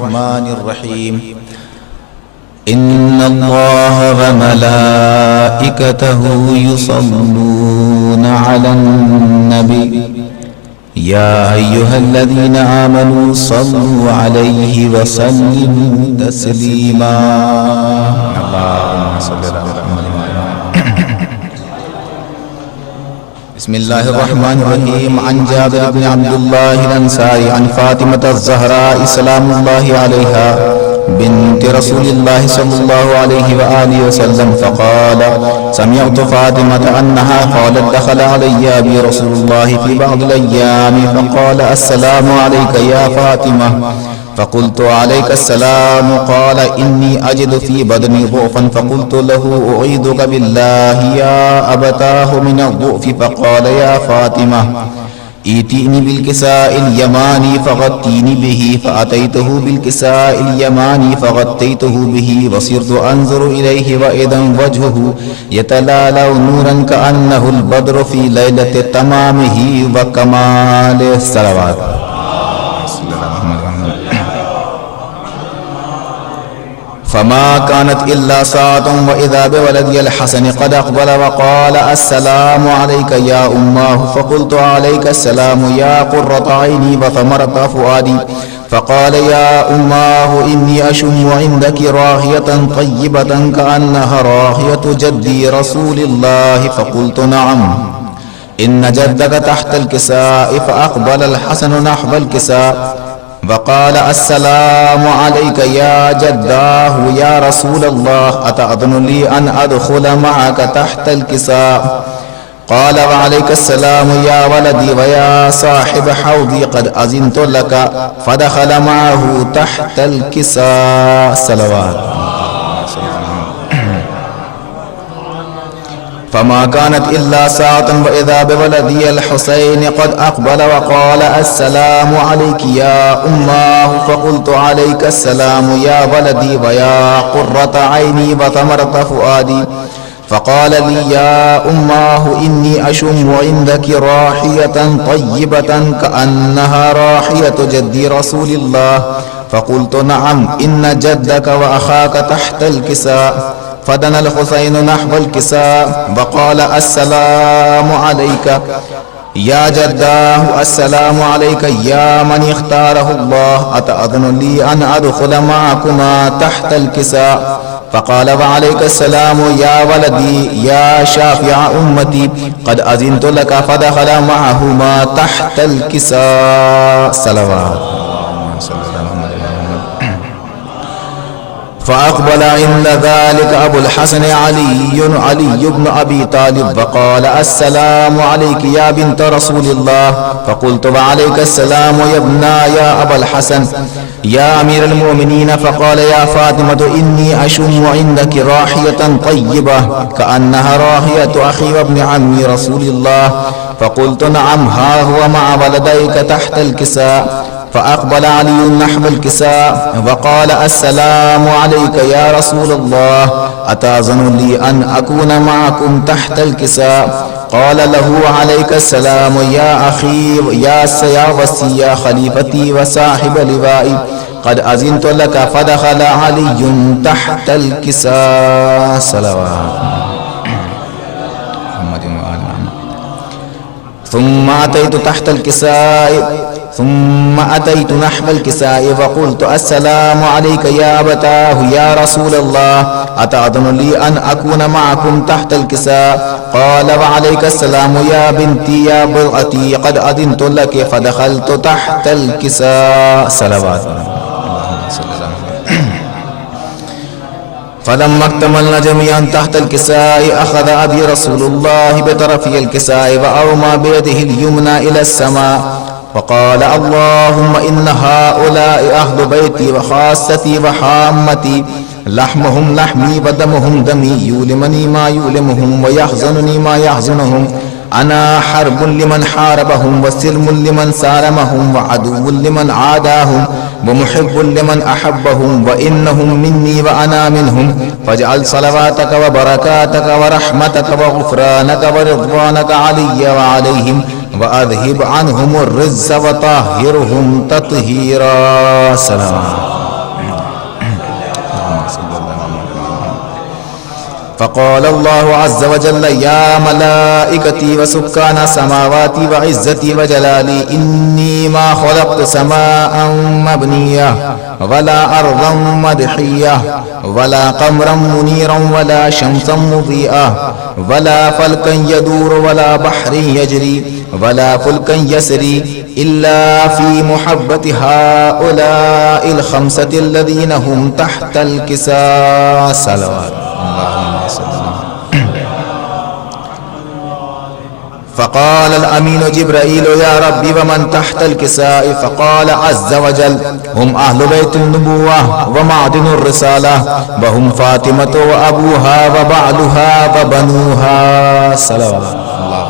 الرحمن الرحيم إن الله وملائكته يصلون على النبي يا أيها الذين آمنوا صلوا عليه وسلموا تسليما اللهم صل على محمد. بسم الله الرحمن الرحيم. عن جابر بن عبد الله الأنصاري عن فاطمة الزهراء سلام الله عليها بنت رسول الله صلى الله عليه وآله وسلم فقال سمعت فاطمة أنها قالت دخل علي أبي رسول الله في بعض الأيام فقال السلام عليك يا فاطمة فقلت عليك السلام. قال إني أجد في بدني ضعفا فقلت له أعيذك بالله يا أبتاه من الضعف. فقال يا فاطمة ائتيني بالكساء اليماني فغطيني به. فأتيته بالكساء اليماني فغطيته به وصرت أنظر إليه وإذا وجهه يتلالى نورا كأنه البدر في ليلة تمامه وكماله. الصلوات. فما كانت إلا ساعة وإذا بولدي الحسن قد أقبل وقال السلام عليك يا أماه. فقلت عليك السلام يا قرة عيني وثمرة فؤادي. فقال يا أماه إني أشم عندك راحية طيبة كأنها راحية جدي رسول الله. فقلت نعم إن جدك تحت الكساء. فأقبل الحسن نحو الكساء وقال السلام عليك يا جداه يا رسول الله أتأذن لي أن أدخل معك تحت الكساء؟ قال وعليك السلام يا ولدي ويا صاحب حوضي قد أذنت لك. فدخل معه تحت الكساء. صلوات. فما كانت إلا ساعة وإذا بولدي الحسين قد أقبل وقال السلام عليك يا أماه. فقلت عليك السلام يا ولدي ويا قرة عيني وثمرة فؤادي. فقال لي يا أماه إني أشم عندك راحية طيبة كأنها راحية جدي رسول الله. فقلت نعم إن جدك وأخاك تحت الكساء. فدنا الحسين نحو الكساء وقال السلام عليك يا جداه السلام عليك يا من اختاره الله أتأذن لي أن أدخل معكما تحت الكساء؟ فقال وعليك السلام يا ولدي يا شافع أمتي قد أذنت لك. فدخل معهما تحت الكساء. صلوات. فأقبل عند ذلك أبو الحسن علي بن أبي طالب وقال السلام عليك يا بنت رسول الله. فقلت وعليك السلام يا ابنا يا أبا الحسن يا أمير المؤمنين. فقال يا فاطمة إني أشم عندك راحية طيبة كأنها راحية أخي وابن عمي رسول الله. فقلت نعم ها هو مع ولديك تحت الكساء. فأقبل علي نحو الكساء وقال السلام عليك يا رسول الله أتأذن لي أن أكون معكم تحت الكساء؟ قال له عليك السلام يا أخي يا سياوسي يا خليفتي وصاحب لوائي قد أذنت لك. فدخل علي تحت الكساء. صلوات. ثم أتيت تحت الكساء ثم أتيت نحو الكساء فقلت السلام عليك يا أبتاه يا رسول الله أتأذن لي أن أكون معكم تحت الكساء؟ قال وعليك السلام يا بنتي يا بضعتي قد أذنت لك. فدخلت تحت الكساء. صلوات. فلما اكتملنا جميعا تحت الكساء أخذ أبي رسول الله بطرفي الكساء وأرمى بيده اليمنى إلى السماء وقال اللهم إن هؤلاء أهل بيتي وخاصتي وحامتي لحمهم لحمي ودمهم دمي يؤلمني ما يؤلمهم ويحزنني ما يحزنهم. أنا حرب لمن حاربهم وسلم لمن سالمهم وعدو لمن عاداهم ومحب لمن أحبهم وإنهم مني وأنا منهم. فاجعل صلواتك وبركاتك ورحمتك وغفرانك ورضوانك علي وعليهم وأذهب عنهم الرجس وطهرهم تطهيرا. سلام. فقال الله عز وجل يا ملائكتي وسكان سماواتي وعزتي وجلالي إني ما خلقت سماء مبنية ولا أرضا مدحية ولا قمرا منيرا ولا شمسا مضيئة ولا فلكا يدور ولا بحر يجري ولا فلكا يسري إلا في محبة هؤلاء الخمسة الذين هم تحت الكساء. صلوات اللهم صل على. فقال الأمين جبرائيل يا ربي ومن تحت الكساء؟ فقال عز وجل هم أهل بيت النبوة ومعدن الرسالة وهم فاطمة وأبوها وبعلها وبنوها. صلوات الله.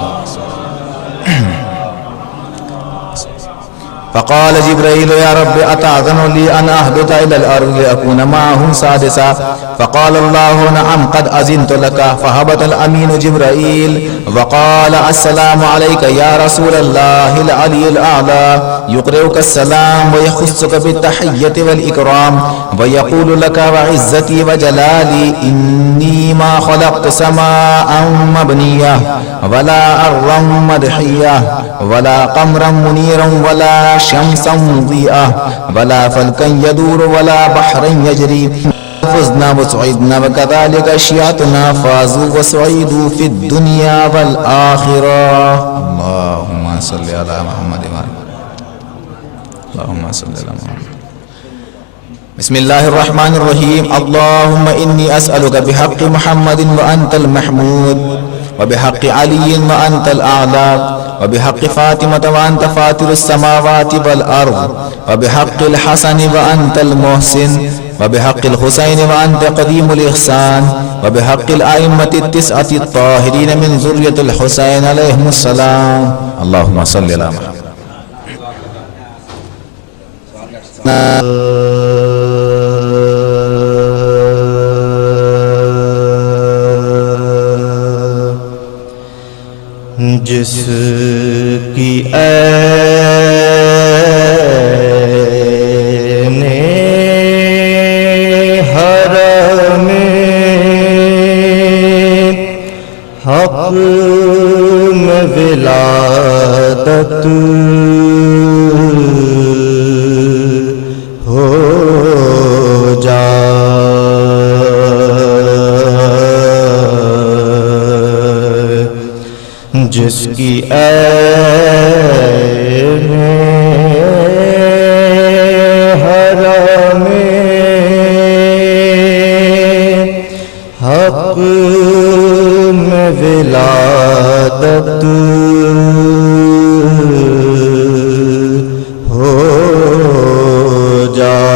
فقال جبرائيل يا رب أتأذن لي أن أهبط إلى الأرض لأكون معهم سادسا؟ فقال الله نعم قد أذنت لك. فهبط الأمين جبرائيل وقال السلام عليك يا رسول الله العلي الأعلى، يقرئك السلام ويخصك بالتحية والإكرام ويقول لك وعزتي وجلالي إني ما خلقت سماء مبنية ولا أرضا مدحية ولا قمرا منيرا ولا شمسا مضيئة ولا فلكا يدور ولا بحرا يجري. فزنا وسعدنا وكذلك شيعتنا فازوا وسعيدوا في الدنيا والآخرة. اللهم صل على محمد اللهم صل على محمد. بسم الله الرحمن الرحيم. اللهم إني أسألك بحق محمد وأنت المحمود وبحق علي وأنت الأعلى وبحق فاطمة وأنت فاطر السماوات والأرض وبحق الحسن وأنت المحسن وبحق الحسين وأنت قديم الإحسان وبحق الأئمة التسعة الطاهرين من ذرية الحسين عليهم السلام. اللهم صل على محمد. جس کی عین حرم حق میں ولادت ہو جائے، جس کی عین حرم حق میں ولادت ہو جائے،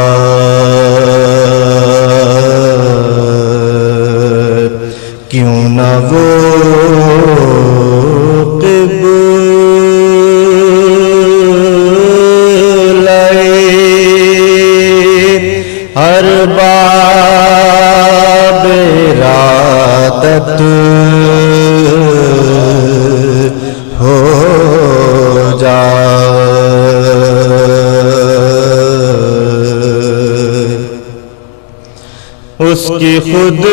کیوں نہ وہ ارباب ارادت ہو جائے، اس کی خود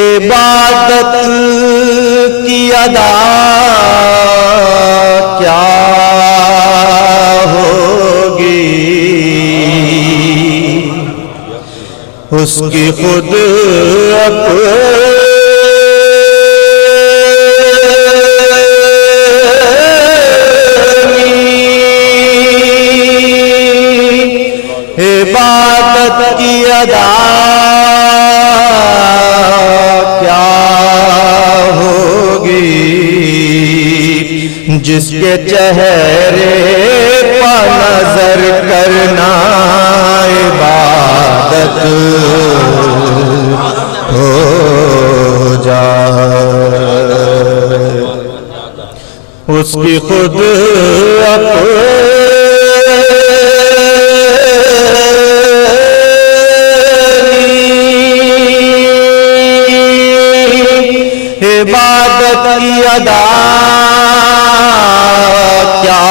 عبادت کی ادا کیا ہوگی، اس کی خود عبادت کی ادا جس کے چہرے پر نظر کرنا عبادت ہو جائے، اس کی خود عبادت کی ادا کیا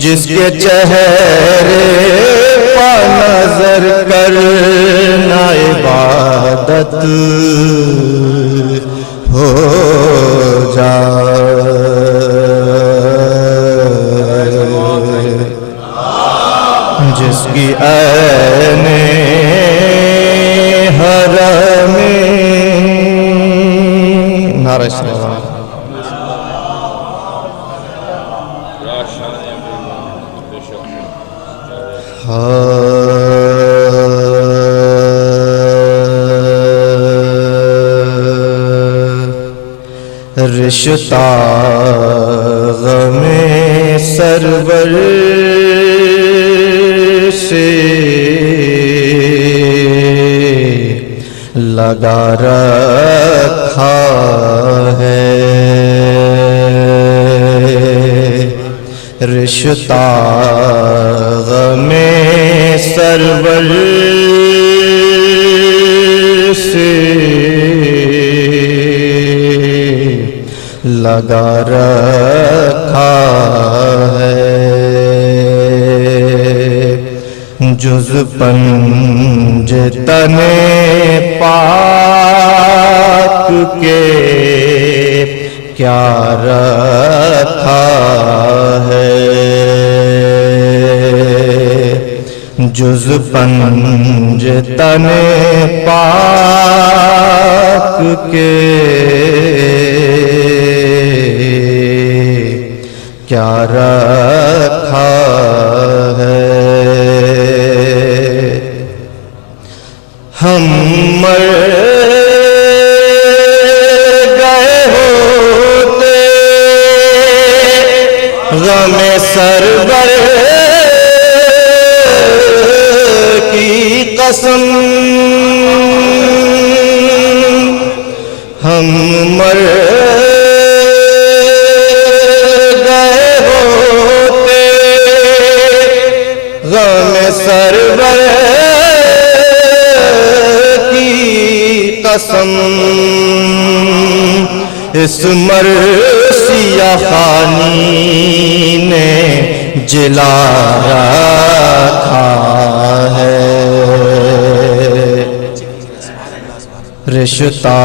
جس کے چہرے پا نظر کرنا عبادت ہو جائے، جس کی عین حرم نعرہ اسلام رشتہ غم سرور سے لگا رکھا ہے، رشتہ غم سرور سے لگا رکھا ہے، جز پنج تن پاک کے کیا رکھا ہے، جز پنج تن پاک کے کیا رکھا ہے، ہم مر گئے ہوتے غم سرور کی قسم، ہم مر سرور کی قسم، اس مرثیہ خانی نے جلا رکھا ہے، رشتہ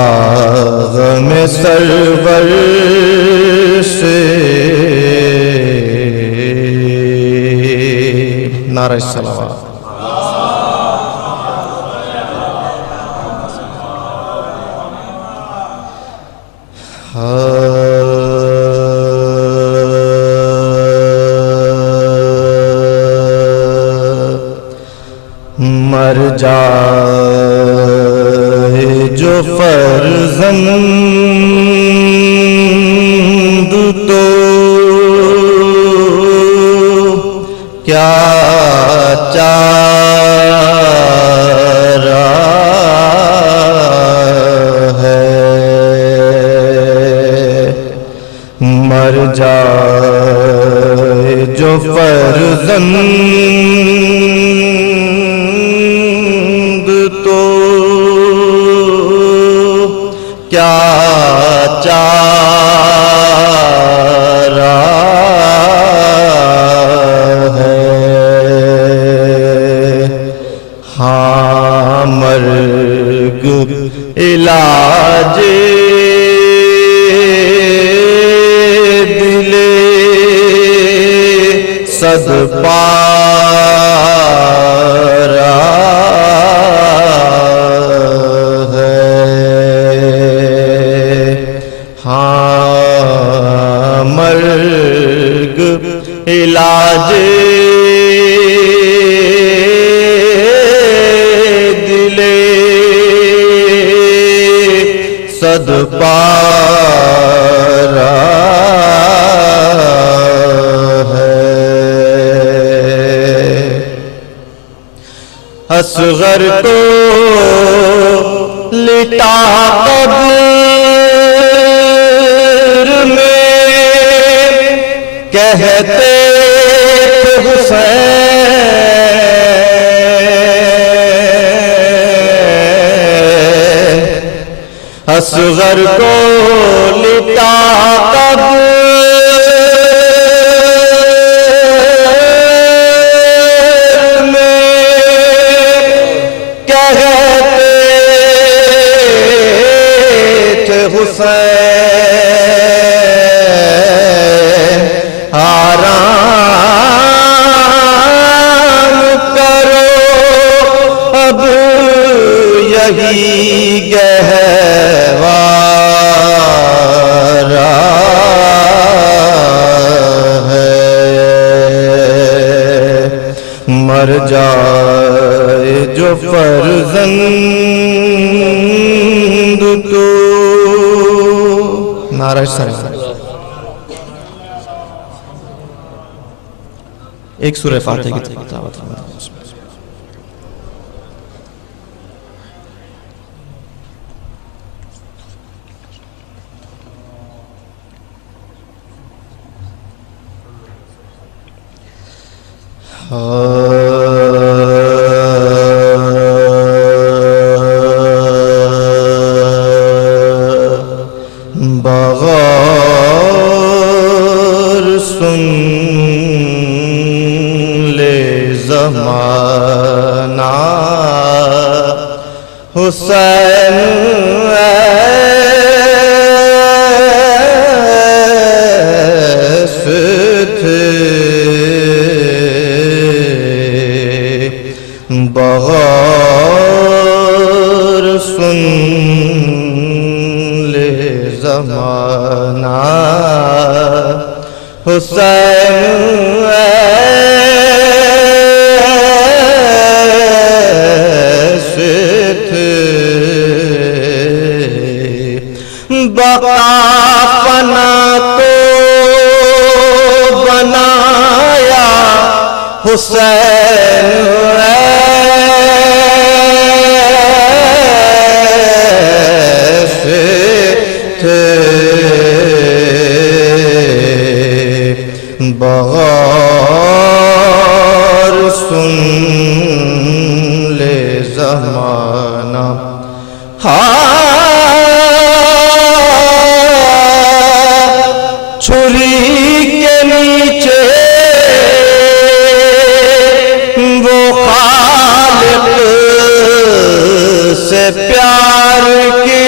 غم سرور سے نعرہ الصلوات مر جائے جو فرزند تو کیا چارہ ہے، مر جائے جو فرزند تو کیا چارہ ہے، ہاں مرگ علاج دل صد پارہ ہے، ہاں مرگ علاج دل صد پارہ ہے، اصغر کو لٹا قبر میں کہتے حسین، اصغر کو لٹا قبر حسین آرام کرو اب یہی گہوارہ ہے مر جائے جو فرزند تو نعرہ سلام ایک سورہ فاتحہ کی تلاوت بغور سن لے زمانہ حسین ایسے تھے بغور سن لے زمانہ حسین ایسے تھے بقا فنا کو بنایا حسین ایسے تھے بغور سن لے زمانہ چھری کے نیچے وہ خالق سے پیار کی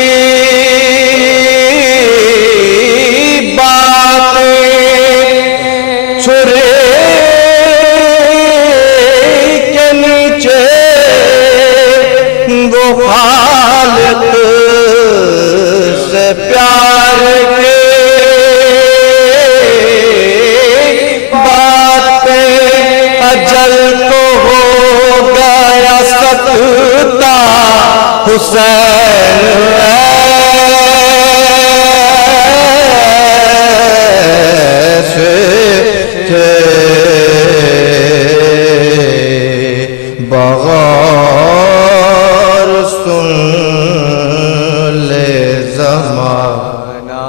خالق سے پیار کے باتیں اجل کو ہو گیا سکتا حسین ایسے تھے بغور سن لے زمانہ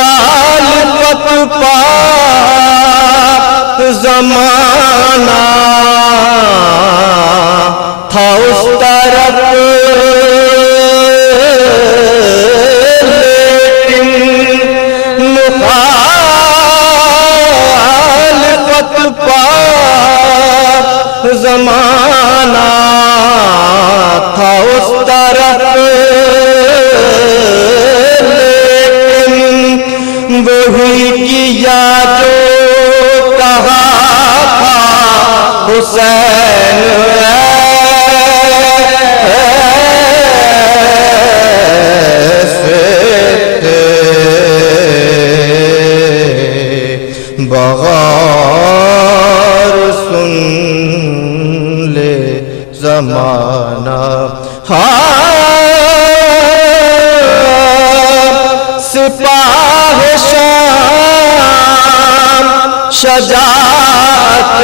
مخالفت پا زمانہ تھا اس طرف لیکن مخالفت پا زمانہ تھا اس طرف لیکن وہی کیا جو کہا تھا حسین ایسے تھے بغور سن لے زمانہ سپاہ شام شجاعت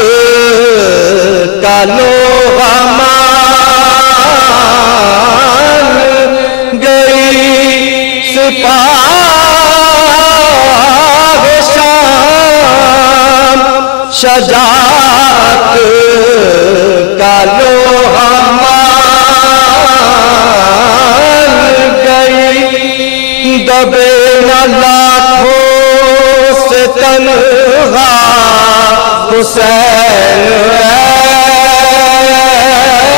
کا لوہا مان گئی سپاہ شام شجاعت کا لوہا مان گئی دبے نہ لاکھوں سے تنہا حسین ایسے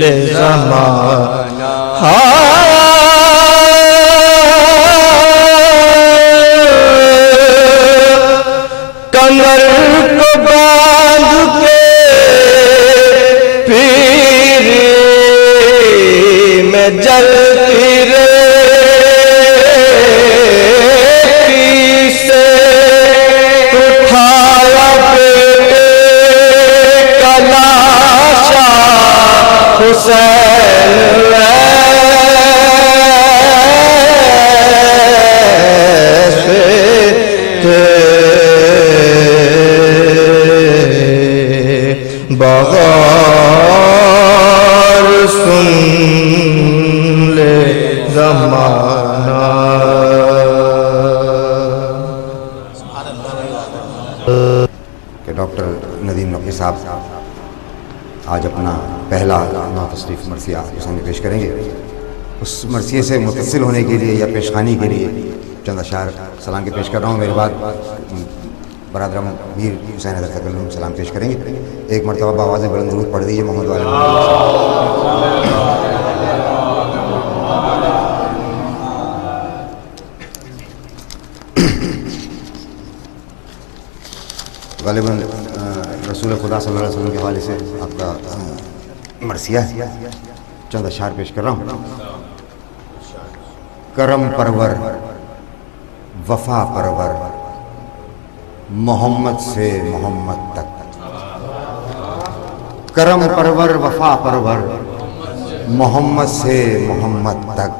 زمانہ کمر کو باندھ کے پیر میں جلتی ریتی سے اٹھایا بیٹے کا لاشا حسین بغار سن لے زمانہ کہ ڈاکٹر ندیم نقوی صاحب آج اپنا پہلا نعت تشریف مرثیہ سامنے پیش کریں گے. اس مرثیے سے متصل ہونے کے لیے یا پیشخانی کے لیے چند اشعار سلام کے پیش کر رہا ہوں. میرے بعد برادرم میر حسین حیدر تکلم سلام پیش کریں گے. ایک مرتبہ بآواز بلند درود پڑھ دیجیے محمد والے غالباً رسول خدا صلی اللہ علیہ وسلم کے حوالے سے آپ کا مرثیہ ہے. چند اشعار پیش کر رہا ہوں. کرم پرور وفا پرور محمد سے محمد تک. کرم پرور وفا پرور محمد سے محمد تک.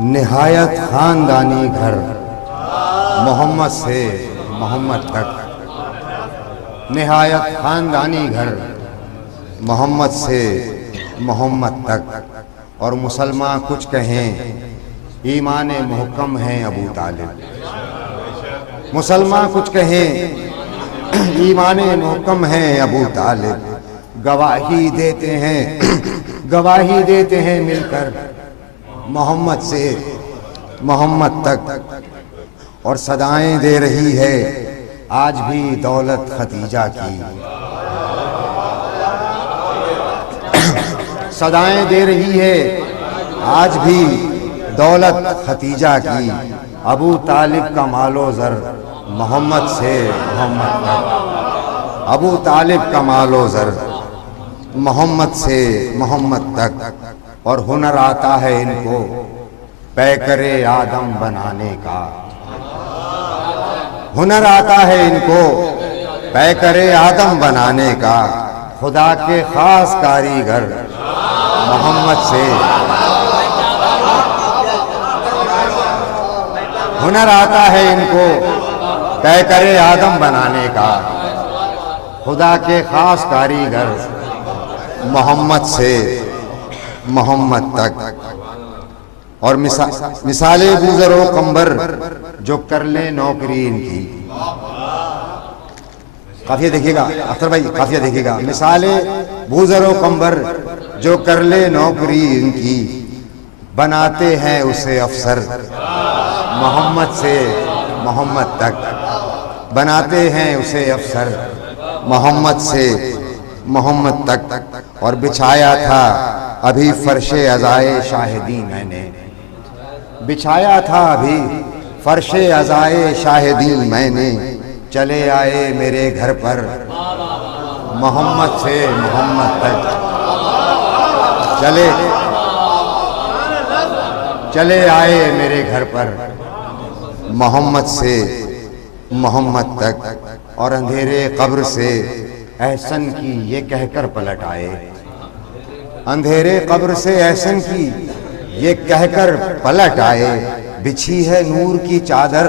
نہایت خاندانی گھر محمد سے محمد تک. نہایت خاندانی گھر محمد سے محمد تک. اور مسلمان کچھ کہیں ایمان محکم ہیں ابو طالب. مسلمان کچھ کہیں ایمان محکم ہیں ابو طالب. گواہی دیتے ہیں مل کر محمد سے محمد تک. اور صدائیں دے رہی ہے آج بھی دولت ختیجہ کی. صدائیں دے رہی ہے آج بھی دولت ختیجہ کی. ابو طالب کا مال و زر محمد سے محمد تک. ابو طالب کا مال و زر محمد سے محمد تک. اور ہنر آتا ہے ان کو پیکر آدم بنانے کا. ہنر آتا ہے ان کو پیکر آدم بنانے کا. خدا کے خاص کاریگر محمد سے. ہنر آتا ہے ان کو پیکر آدم بنانے کا. خدا کے خاص کاریگر محمد سے محمد تک. اور مثال بوزر و قمبر جو کر لے نوکری ان کی. قافیہ دیکھیے گا اختر بھائی, قافیہ دیکھیے گا. مثال بوزر و قمبر جو کر لے نوکری ان کی. بناتے ہیں اسے افسر محمد سے محمد تک. بناتے ہیں اسے افسر محمد سے محمد تک. اور بچھایا تھا ابھی فرش عزائے شاہدی میں نے. بچھایا تھا ابھی فرش عزائے شاہدی میں نے. چلے آئے میرے گھر پر محمد سے محمد تک. چلے آئے میرے گھر پر محمد سے محمد تک. اور اندھیرے قبر سے احسن کی یہ کہہ کر پلٹ آئے. اندھیرے قبر سے احسن کی یہ کہہ کر پلٹ آئے. بچھی ہے نور کی چادر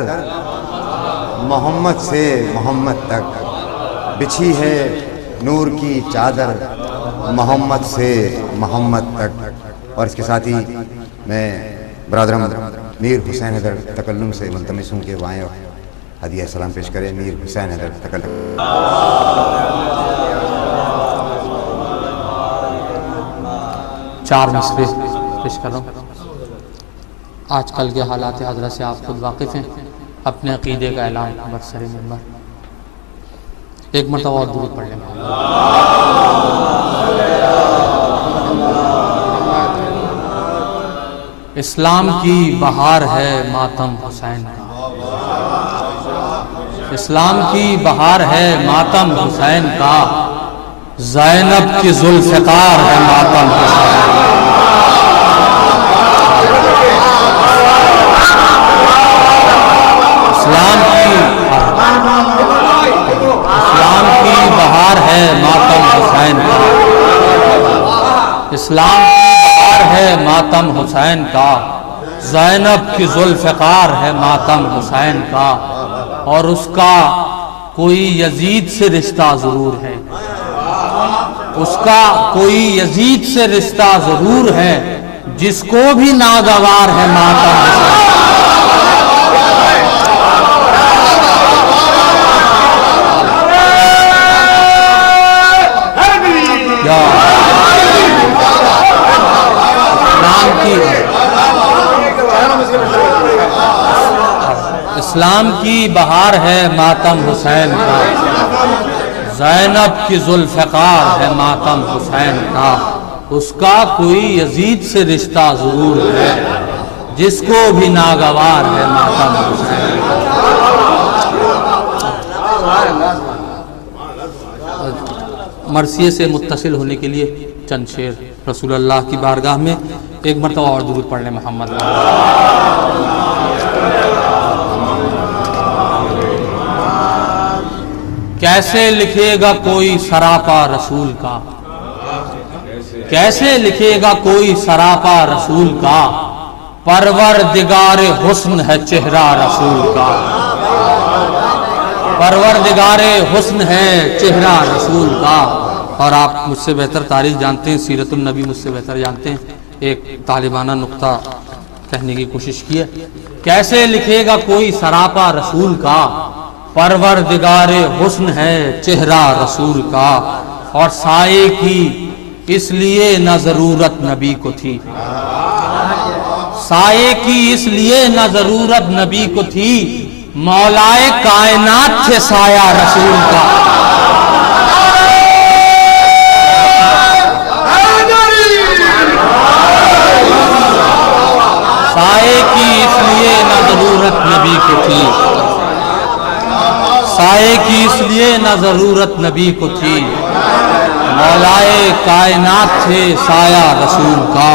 محمد سے محمد تک. بچھی ہے نور کی چادر محمد سے محمد تک. اور اس کے ساتھ ہی میں برادرم میر حسین حیدر تکلم سے ملتمس ہوں کہ وائیں ہدیہ سلام پیش کریں. میر حسین حیدر تکلم. چار مصرے پیش کر رہا ہوں. آج کل کے حالات حضرت سے آپ خود واقف ہیں. اپنے عقیدے کا اعلان برسر منبر. ایک مرتبہ اور درود پڑھ لیں. اسلام کی بہار ہے ماتم حسین کا، اسلام کی بہار ہے ماتم حسین کا، زینب کی ذوالفقار ہے ماتم حسین کا۔ اسلام کی بہار ہے ماتم حسین کا، اسلام کی بہار ہے ماتم حسین کا، زینب کی ذوالفقار ہے ماتم حسین کا، اور اس کا کوئی یزید سے رشتہ ضرور ہے، اس کا کوئی یزید سے رشتہ ضرور ہے، جس کو بھی ناگوار ہے ماتم حسین۔ اسلام کی بہار ہے ماتم حسین کا، زینب کی ذوالفقار ہے ماتم حسین کا، اس کا کوئی یزید سے رشتہ ضرور ہے، جس کو بھی ناگوار ہے ماتم حسین کا۔ مرثیے سے متصل ہونے کے لیے چند شعر رسول اللہ کی بارگاہ میں ایک مرتبہ اور درود پڑھ لیں محمد۔ کیسے لکھے گا کوئی سراپا رسول کا، کیسے لکھے گا کوئی سراپا رسول کا، پروردگار حسن ہے چہرہ رسول کا، پروردگار حسن ہے چہرہ رسول کا۔ اور آپ مجھ سے بہتر تاریخ جانتے ہیں، سیرت النبی مجھ سے بہتر جانتے ہیں، ایک طالبانہ نقطہ کہنے کی کوشش کی ہے۔ کیسے لکھے گا کوئی سراپا رسول کا، پروردگار حسن ہے چہرہ رسول کا، اور سائے کی اس لیے نہ ضرورت نبی کو تھی، سائے کی اس لیے نہ ضرورت نبی کو تھی، مولائے کائنات تھے سایہ رسول کا۔ سائے کی اس لیے نہ ضرورت نبی کو تھی، سائے کی اس لیے نہ ضرورت نبی کو تھی، مولائے کائنات تھے سایہ رسول کا،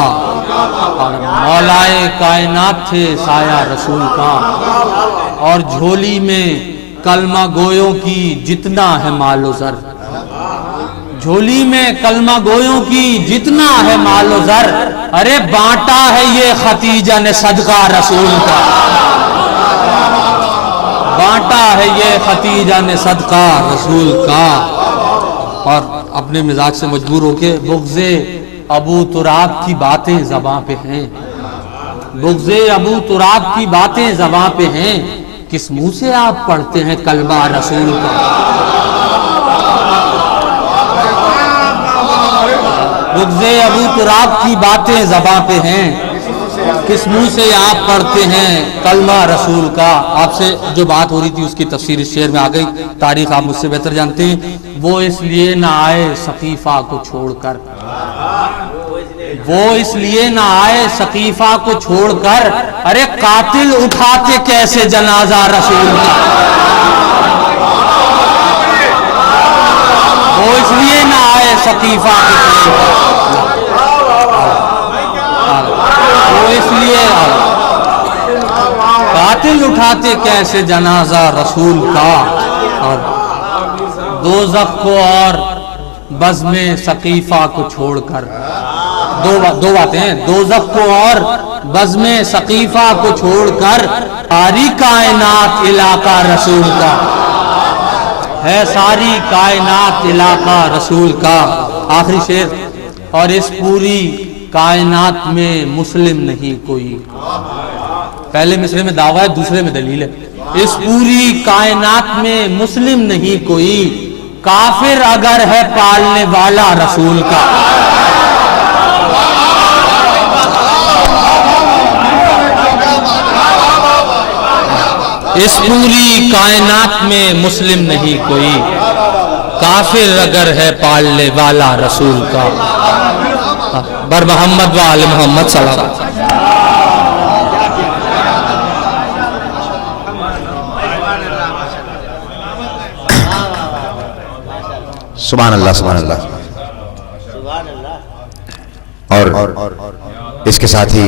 مولائے کائنات تھے سایہ رسول کا۔ اور جھولی میں کلمہ گویوں کی جتنا ہے مال و زر، جھولی میں کلمہ گویوں کی جتنا ہے مال و زر، ارے بانٹا ہے یہ ختیجہ نے صدقہ رسول کا، بانٹا ہے یہ ختیجہ نے صدقہ رسول کا۔ اور اپنے مزاج سے مجبور ہو کے بغض ابو تراب کی باتیں زباں پہ ہیں، بغض ابو تراب کی باتیں زباں پہ ہیں، کس منہ سے آپ پڑھتے ہیں کلمہ رسول کا؟ بغض ابو تراب کی باتیں زباں پہ ہیں، کس منہ سے آپ پڑھتے ہیں کلمہ رسول کا؟ آپ سے جو بات ہو رہی تھی اس کی تفسیر اس شعر میں آ گئی، تاریخ آپ مجھ سے بہتر جانتے ہیں۔ وہ اس لیے نہ آئے سقیفہ کو چھوڑ کر، وہ اس لیے نہ آئے سقیفہ کو چھوڑ کر، ارے قاتل اٹھاتے کیسے جنازہ رسول کا؟ وہ اس لیے نہ آئے سقیفہ کو چھوڑ کر، وہ اس لیے قاتل اٹھاتے کیسے جنازہ رسول کا۔ اور دوزخ کو اور بزم سقیفہ کو چھوڑ کر، دو باتیں ہیں، دوزخ کو اور بزم سقیفہ کو چھوڑ کر، ساری کائنات علاقہ رسول کا ہے، ساری کائنات علاقہ رسول کا۔ آخری شعر، اور اس پوری کائنات میں مسلم نہیں کوئی، پہلے مصرے میں دعویٰ ہے، دوسرے میں دلیل ہے، اس پوری کائنات میں مسلم نہیں کوئی، کافر اگر ہے پالنے والا رسول کا۔ اس پوری کائنات میں مسلم نہیں کوئی، کافر اگر ہے پالنے والا رسول کا۔ بر محمد و آل محمد صلی اللہ علیہ وسلم۔ سبحان اللہ سبحان اللہ. اور اس کے ساتھ ہی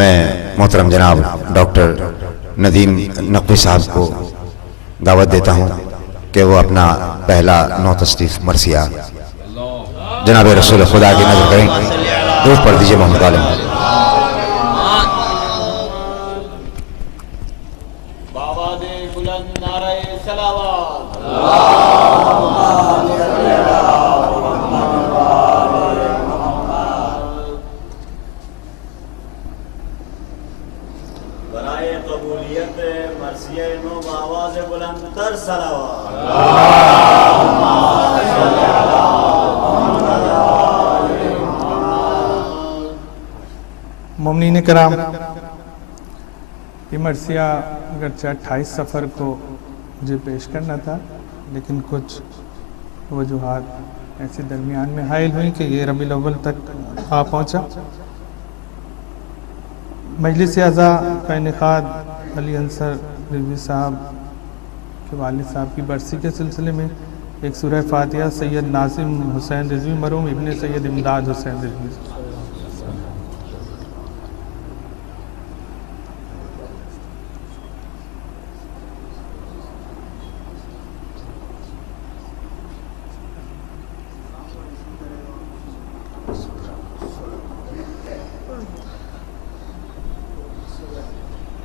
میں محترم جناب ڈاکٹر ندیم نقوی صاحب کو دعوت دیتا ہوں کہ وہ اپنا پہلا نو تصنیف مرثیہ جناب رسول خدا کی نظر کریں. درود پڑھ دیجیے محمد عالم. مومنین کرام، یہ مرثیہ اگرچہ 28 سفر کو مجھے پیش کرنا تھا، لیکن کچھ وجوہات ایسے درمیان میں حائل ہوئی کہ یہ ربیع الاول تک آ پہنچا. مجلس اعضاء کا انعقاد علی انصر رضوی صاحب کے والد صاحب کی برسی کے سلسلے میں ایک سورہ فاتحہ سید ناظم حسین رضوی مرحوم ابن سید امداد حسین رضوی.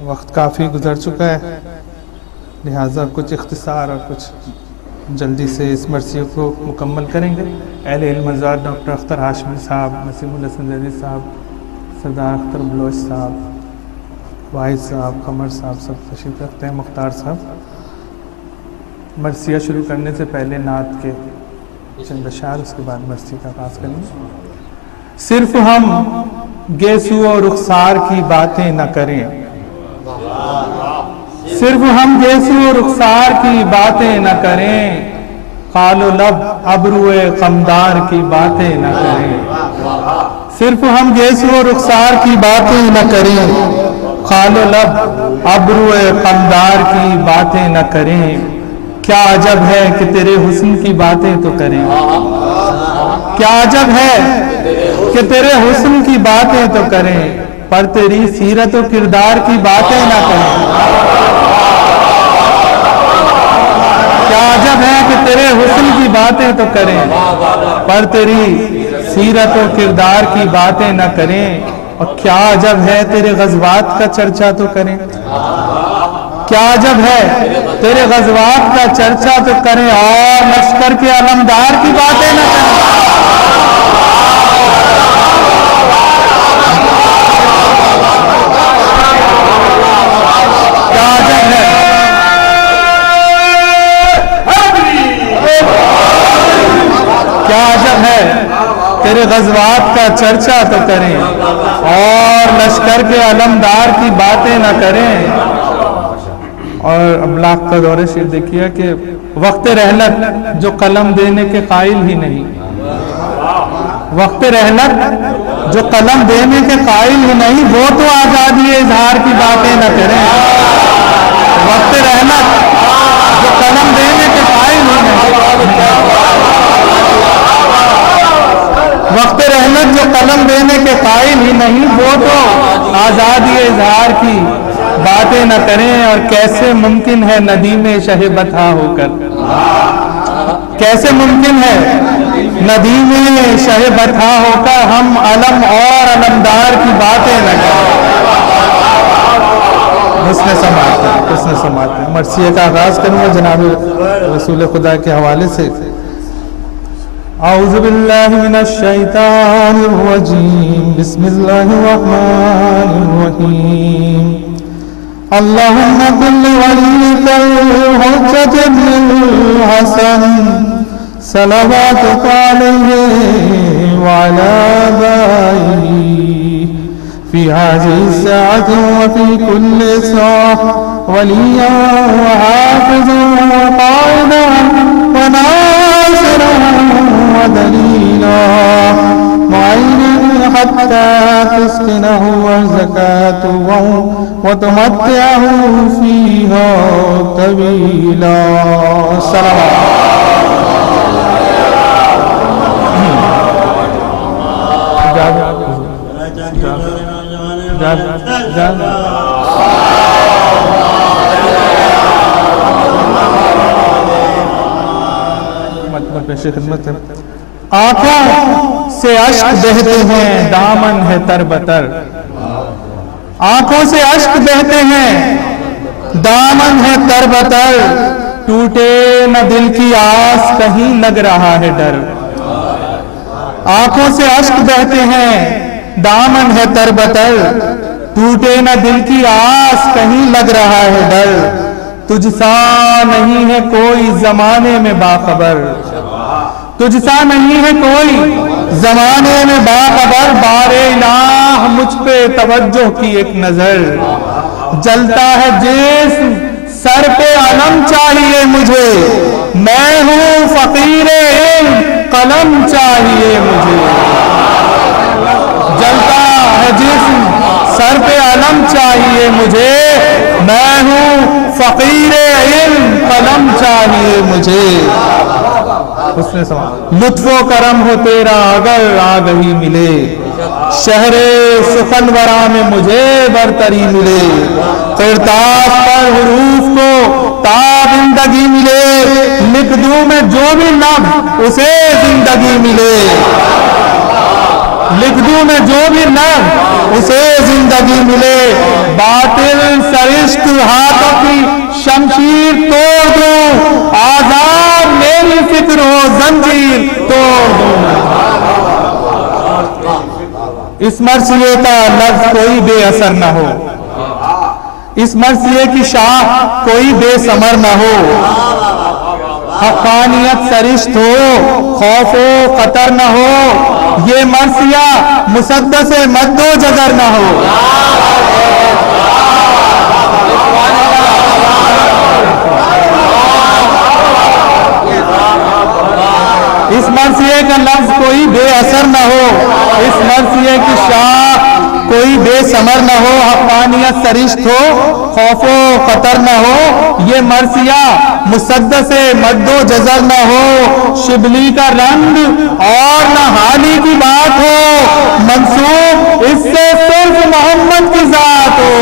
وقت کافی گزر چکا ہے، لہٰذا کچھ اختصار اور کچھ جلدی سے اس مرثیے کو مکمل کریں گے. اہل علم حضرات ڈاکٹر اختر ہاشمی صاحب، نسیم الحسن زیدی صاحب، سردار اختر بلوچ صاحب، واحد صاحب، قمر صاحب سب تشریف رکھتے ہیں، مختار صاحب. مرثیہ شروع کرنے سے پہلے نعت کے چند اشعار، اس کے بعد مرثیے کا آغاز کریں گے. صرف ہم گیسو اور رخسار کی باتیں نہ کریں، صرف ہم گیسو و رخسار کی باتیں نہ کریں، قال و لب ابرو قمدار کی باتیں نہ کریں. صرف ہم گیسو و رخسار کی باتیں نہ کریں، قال و لب ابرو قمدار کی باتیں نہ کریں. کیا عجب ہے کہ تیرے حسن کی باتیں تو کریں، کیا عجب ہے کہ تیرے حسن کی باتیں تو کریں، پر تیری سیرت و کردار کی باتیں نہ کریں. کیا عجب ہے کہ تیرے حسن کی باتیں تو کریں، پر تیری سیرت و کردار کی باتیں نہ کریں. اور کیا عجب ہے تیرے غزوات کا چرچا تو کریں، کیا عجب ہے تیرے غزوات کا چرچا تو کریں، اور لشکر کے علمدار کی باتیں نہ کریں. تیرے غزوات کا چرچا تو کریں، اور لشکر کے علمدار کی باتیں نہ کریں. اور ابلاغ کا دور شعر دیکھیے کہ وقت رحلت جو قلم دینے کے قائل ہی نہیں، وقت رحلت جو قلم دینے کے قائل ہی نہیں، وہ تو آزادی اظہار کی باتیں نہ کریں. وقت رحلت جو قلم دینے کے قائل ہی نہیں، وقت رحمت جو قلم دینے کے قائل ہی نہیں، وہ تو آزادی اظہار کی باتیں نہ کریں. اور کیسے ممکن ہے ندیم شہ بطحا ہو کر، کیسے ممکن ہے ندیم شہ بطحا ہو کر ہم علم اور علمدار کی باتیں نہ کریں. حسن سماعت ہے. مرثیے کا آغاز کروں گا جناب رسول خدا کے حوالے سے. اعوذ باللہ من الشیطان الرجیم، بسم اللہ الرحمن الرحیم. اللہم کل ولیک الحجۃ ابن الحسن صلواتک علیہ وعلی آبائہ فی هذه الساعة وفی کل ساعة ولیا وحافظا وقائدا وناصرا ودليلا معينا حتى تسكنه زكاته وتمتعه فيها طويلا. صلوات پیش خدمت ہے. آنکھوں سے اشک بہتے ہیں دامن ہے تر بتر. آنکھوں سے اشک بہتے ہیں دامن ہے تر بتر. ٹوٹے نہ دل کی آس کہیں لگ رہا ہے ڈر. آنکھوں سے اشک بہتے ہیں دامن ہے تر بتر. ٹوٹے نہ دل کی آس کہیں لگ رہا ہے ڈر. تجھ سا نہیں ہے کوئی زمانے میں باخبر. تجھ سا نہیں ہے کوئی زمانے میں باخبر. بار الہ مجھ پہ توجہ کی ایک نظر. جلتا ہے جسم سر پہ علم چاہیے مجھے. میں ہوں فقیر علم قلم چاہیے مجھے. جلتا ہے جسم سر پہ علم چاہیے مجھے. میں ہوں فقیر علم قلم چاہیے مجھے. لطف و کرم ہو تیرا اگر آگہی ملے. شہر سخنورا میں مجھے برتری ملے. قرطاس پر حروف کو تا زندگی ملے. لکھ دوں میں جو بھی نب اسے زندگی ملے. لکھ دوں میں جو بھی نب اسے زندگی ملے. باطل سرشت ہاتھوں کی شمشیر توڑ دوں. آزاد میری فکر ہو زنجیر توڑ دوں. اس مرثیے کا لفظ کوئی بے اثر نہ ہو. اس مرثیے کی شاخ کوئی بے ثمر نہ ہو. حقانیت سرشت ہو خوف و خطر نہ ہو. یہ مرثیہ مسدس مد و جزر نہ ہو. اس مرثیے کا لفظ کوئی بے اثر نہ ہو. اس مرثیے کی شاخ کوئی بے ثمر نہ ہو. حقانیت سرشت ہو خوف و خطر نہ ہو. یہ مرثیہ مسدس مد و جزر نہ ہو. شبلی کا رنگ اور نہ حالی کی بات ہو. منسوب اس سے صرف محمد کی ذات ہو.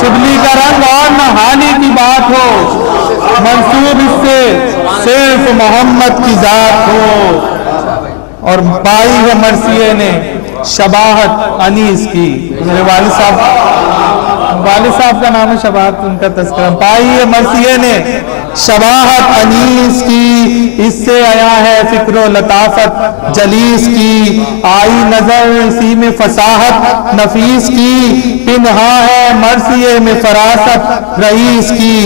شبلی کا رنگ اور نہ حالی کی بات ہو. منسوب اس سے صرف محمد کی ذات ہو. اور پائی ہے مرثیے نے شباہت انیس کی. میرے والد صاحب کا نام ہے شباہت, ان کا تذکرہ. پائی ہے مرثیے نے شباہت انیس کی. اس سے آیا ہے فکر و لطافت جلیس کی. آئی نظر اسی میں فصاحت نفیس کی. پنہا ہے مرثیے میں فراست رئیس کی.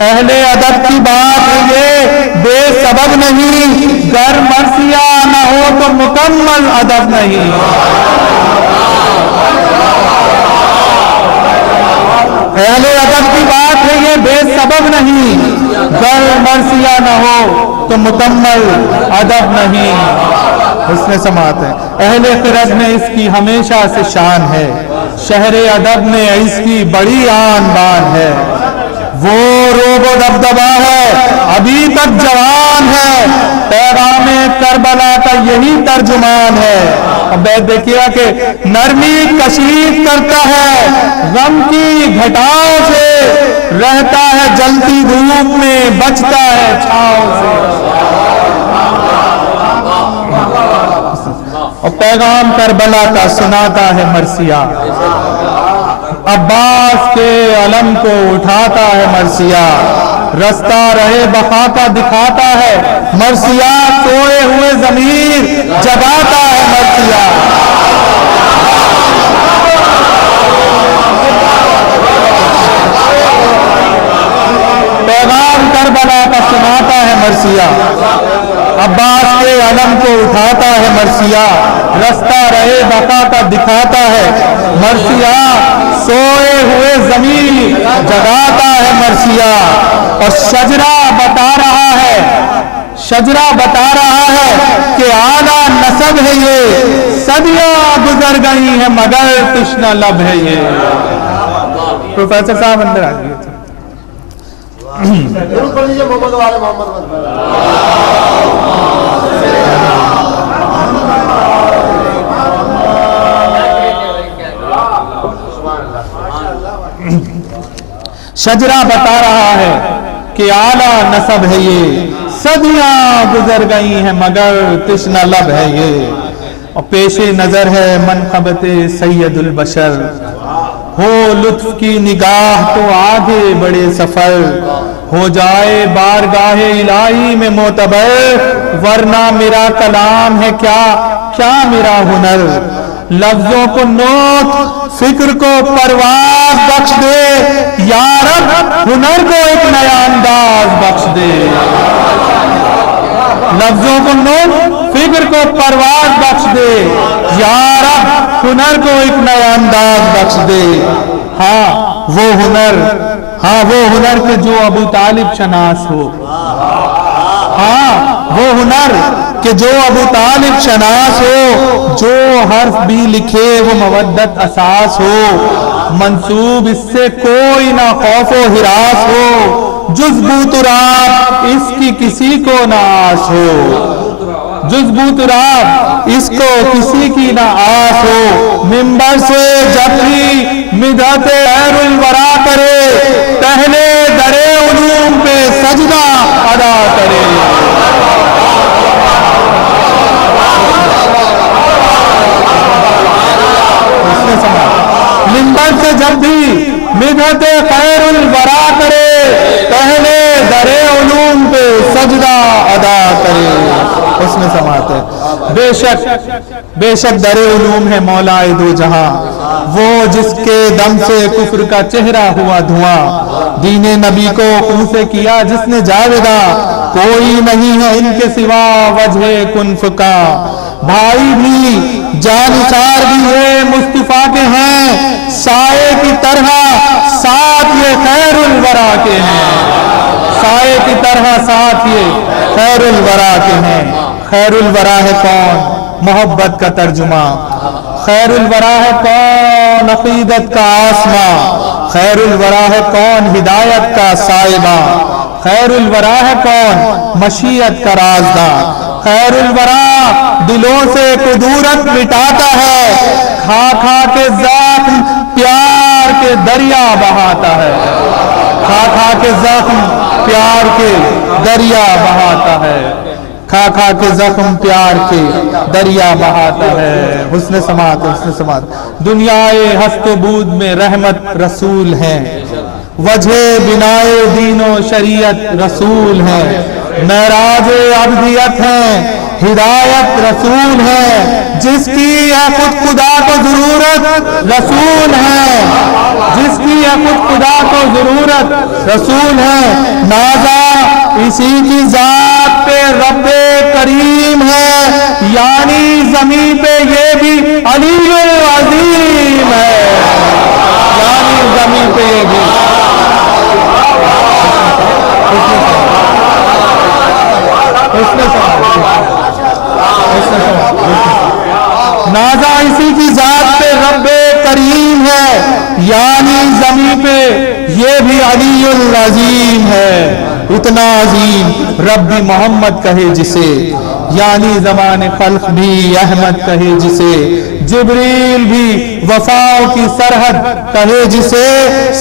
اہل ادب کی بات ہے یہ بے سبب نہیں. گر مرثیہ نہ ہو تو مکمل ادب نہیں. اہل ادب کی بات ہے یہ بے سبب نہیں. گر مرثیہ نہ ہو تو مکمل ادب نہیں. حسن سماعت ہے. اہل خرد میں اس کی ہمیشہ سے شان ہے. شہر ادب میں اس کی بڑی آن بان ہے. وہ روب و دبدبا ہے ابھی تک جوان ہے. پیغام کربلا کا یہی ترجمان ہے. اب دیکھیے کہ نرمی کشید کرتا ہے غم کی گھٹاؤں سے. رہتا ہے جلتی دھوپ میں بچتا ہے چھاؤں سے. اور پیغام کربلا کا سناتا ہے مرثیہ. عباس کے علم کو اٹھاتا ہے مرثیہ. رستہ رہے بقا کا دکھاتا ہے مرثیہ. سوئے ہوئے ضمیر جگاتا ہے مرثیہ. پیغام کربلا کا سناتا ہے مرثیہ. عباس کے علم کو اٹھاتا ہے مرثیہ. رستہ رہے بقا کا دکھاتا ہے مرثیہ. سوئے ہوئے زمین جگاتا ہے مرثیہ. اور شجرہ بتا رہا ہے کہ اعلیٰ نسب ہے یہ. صدیاں گزر گئی ہیں مگر تشنہ لب ہے یہ. پروفیسر صاحب اندر آ گئے. شجرا بتا رہا ہے کہ اعلیٰ نسب ہے یہ، صدیاں گزر گئی ہیں مگر تشنہ لب ہے یہ، اور پیش نظر ہے منقبت سید البشر، ہو لطف کی نگاہ تو آگے بڑے سفر، ہو جائے بارگاہ الہی میں معتبر، ورنہ میرا کلام ہے کیا کیا میرا ہنر، لفظوں کو نوٹ فکر کو پرواز بخش دے یا رب، ہنر کو ایک نیا انداز بخش دے، لفظوں کو نوٹ فکر کو پرواز بخش دے یا رب، ہنر کو ایک نیا انداز بخش دے۔ ہاں وہ ہنر کہ جو ابو طالب شناس ہو، ہاں وہ ہنر کہ جو ابو طالب شناس ہو، جو حرف بھی لکھے وہ مودت اساس ہو، منسوب اس سے کوئی نہ خوف و ہراس ہو، جز بو تراب اس کی کسی کو نہ آس ہو، جز بو تراب اس کو کسی کی نہ آس ہو، منبر سے جب بھی مدحت خیر الورا کرے، پہلے در علوم پہ سجدہ ادا کرے، منبر سے جب بھی مدحت خیر الورا کرے، پہلے در علوم پہ سجدہ ادا کرے، اس میں سماعت ہے۔ بے شک در علوم ہے مولا دو جہاں، وہ جس کے دم سے کفر کا چہرہ ہوا دھواں، دین نبی کو خون سے کیا جس نے جاویدہ، کوئی نہیں ہے ان کے سوا وجہ کنف کا، بھائی بھی جانثار بھی ہے مصطفیٰ کے ہیں، سائے کی طرح ساتھ یہ خیر الورا کے ہیں، سائے کی طرح ساتھ یہ خیر الورا کے ہیں۔ خیر الورا ہے کون؟ محبت کا ترجمہ، خیر الورا ہے کون؟ عقیدت کا آسماں، خیر الورا ہے کون؟ ہدایت کا سائبہ، خیر الورا ہے کون؟ مشیت کا رازداں، خیر الورا دلوں سے کدورت مٹاتا ہے، کھا کھا کے زخم پیار کے دریا بہاتا ہے، کھا کھا کے زخم پیار کے دریا بہاتا ہے، کھا کھا کے زخم پیار کے دریا بہاتا ہے۔ حسن سماعت، حسن سماعت۔ دنیائے ہست و بود میں رحمت رسول ہیں، وجہ بنائے دین و شریعت رسول ہیں، معراج عبدیت ہیں، ہدایت رسول ہے، جس کی ہے خود خدا کو ضرورت رسول ہے، جس کی ہے خود خدا کو ضرورت رسول ہے، نازا اسی کی ذات پہ رب کریم ہے، یعنی زمین پہ یہ بھی علی العظیم ہے، یعنی زمین پہ یہ بھی نازا اسی کی ذات پہ رب کریم ہے، یعنی زمین پہ یہ بھی علی العظیم ہے، اتنا عظیم رب بھی محمد کہے جسے، یعنی زمان خلق بھی احمد کہے جسے، جبریل بھی وفاؤں کی سرحد کہے جسے،